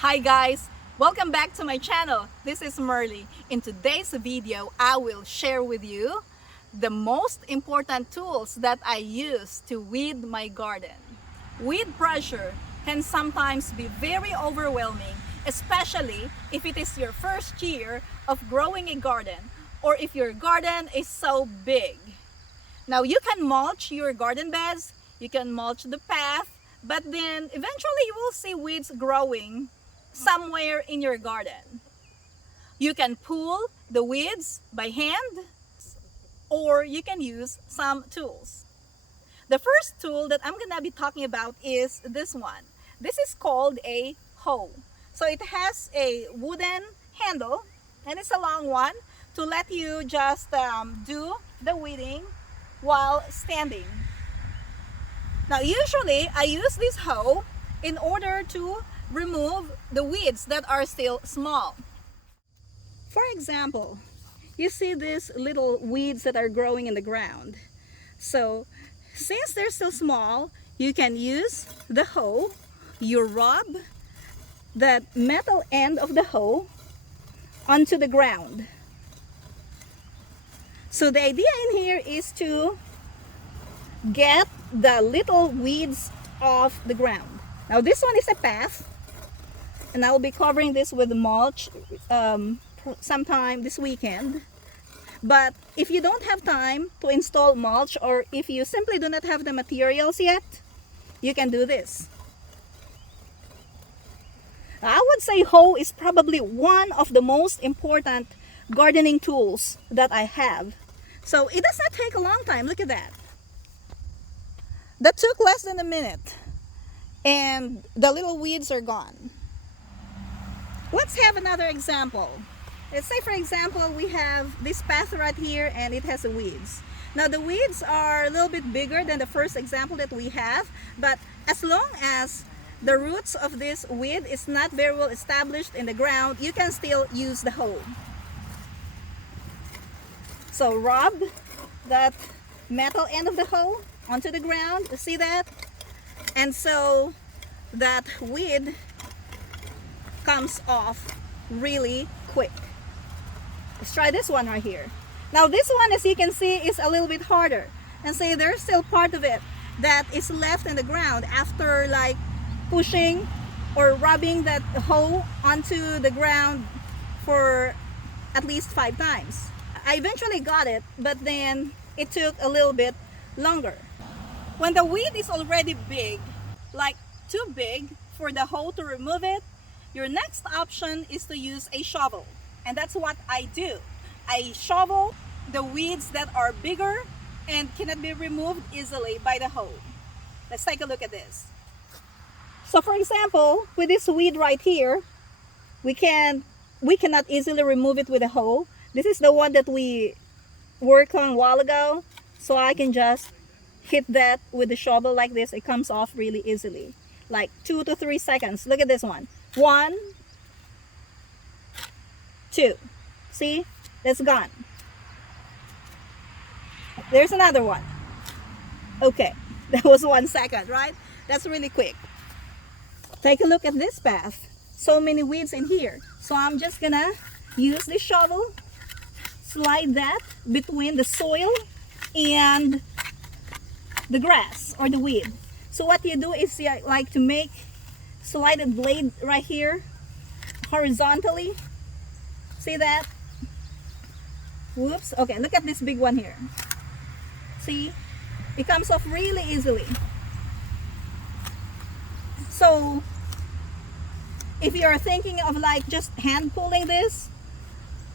Hi guys, welcome back to my channel. This is Merly. In today's video, I will share with you the most important tools that I use to weed my garden. Weed pressure can sometimes be very overwhelming, especially if it is your first year of growing a garden or if your garden is so big. Now you can mulch your garden beds, you can mulch the path, but then eventually you will see weeds growing somewhere in your garden. You can pull the weeds by hand or you can use some tools. The first tool that I'm gonna be talking about is this one. This is called a hoe. So it has a wooden handle and it's a long one to let you just do the weeding while standing. Now usually I use this hoe in order to remove the weeds that are still small. For example, you see these little weeds that are growing in the ground. So since they're so small, you can use the hoe. You rub the metal end of the hoe onto the ground. So the idea in here is to get the little weeds off the ground. Now this one is a path and I'll be covering this with mulch sometime this weekend. But if you don't have time to install mulch or if you simply do not have the materials yet, you can do this. I would say hoe is probably one of the most important gardening tools that I have. So it does not take a long time. Look at that. That took less than a minute and the little weeds are gone. Let's have another example. Let's say for example we have this path right here and it has the weeds. Now the weeds are a little bit bigger than the first example that we have, but as long as the roots of this weed is not very well established in the ground, you can still use the hoe. So rub that metal end of the hoe onto the ground, you see that? And so that weed comes off really quick. Let's try this one right here. Now this one, as you can see, is a little bit harder. And see, there's still part of it that is left in the ground after like pushing or rubbing that hoe onto the ground for at least 5 times. I eventually got it, but then it took a little bit longer. When the weed is already big, like too big for the hoe to remove it, your next option is to use a shovel. And that's what I do. I shovel the weeds that are bigger and cannot be removed easily by the hoe. Let's take a look at this. So for example, with this weed right here, we cannot easily remove it with a hoe. This is the one that we worked on a while ago. So I can just hit that with the shovel like this. It comes off really easily. Like 2 to 3 seconds. Look at this one. 1, 2. See? That's gone. There's another one. Okay. That was 1 second, right? That's really quick. Take a look at this path. So many weeds in here. So I'm just gonna use this shovel, slide that between the soil and the grass or the weed. So what you do is you like to make slided blade right here horizontally. See that? Whoops. Okay, look at this big one here. See? It comes off really easily. So if you're thinking of like just hand pulling this,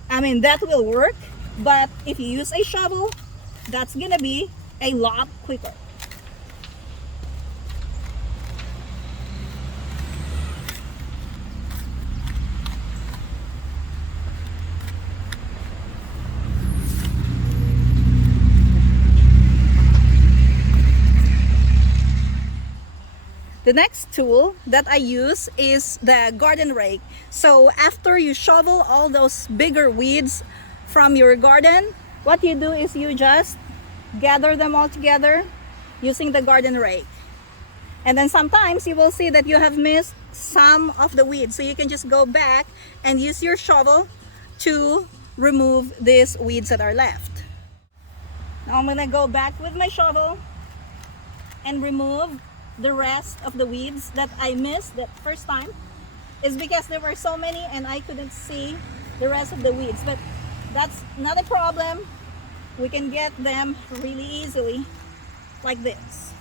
I mean that will work, but if you use a shovel, that's gonna be a lot quicker. The next tool that I use is the garden rake. So after you shovel all those bigger weeds from your garden, what you do is you just gather them all together using the garden rake. And then sometimes you will see that you have missed some of the weeds. So you can just go back and use your shovel to remove these weeds that are left. Now I'm gonna go back with my shovel and remove the rest of the weeds that I missed that first time. It's because there were so many and I couldn't see the rest of the weeds, but that's not a problem. We can get them really easily like this.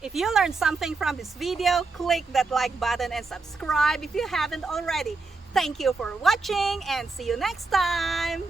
If you learned something from this video, click that like button and subscribe if you haven't already. Thank you for watching and see you next time.